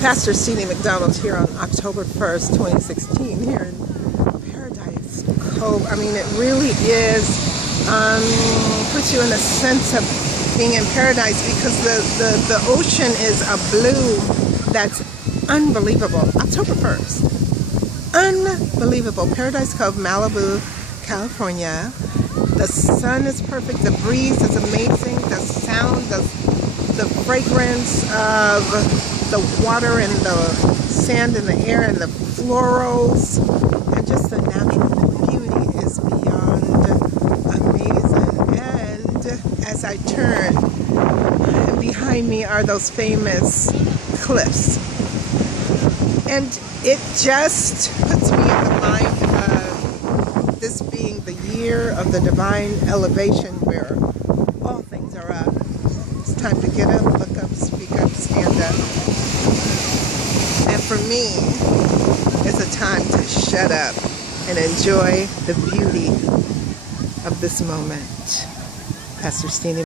Pastor C.D. McDonald here on October 1st, 2016 here in Paradise Cove. I mean, it really is, puts you in a sense of being in paradise because the ocean is a blue that's unbelievable. October 1st, unbelievable. Paradise Cove, Malibu, California. The sun is perfect, the breeze is amazing, the sound, the fragrance of the water and the sand in the air and the florals and just the natural beauty is beyond amazing. And as I turn, behind me are those famous cliffs. And it just puts me in the mind of this being the year of the divine elevation where all things are up. It's time to get up, look up, speak up, stand up. And for me, it's a time to shut up and enjoy the beauty of this moment. Pastor Stine.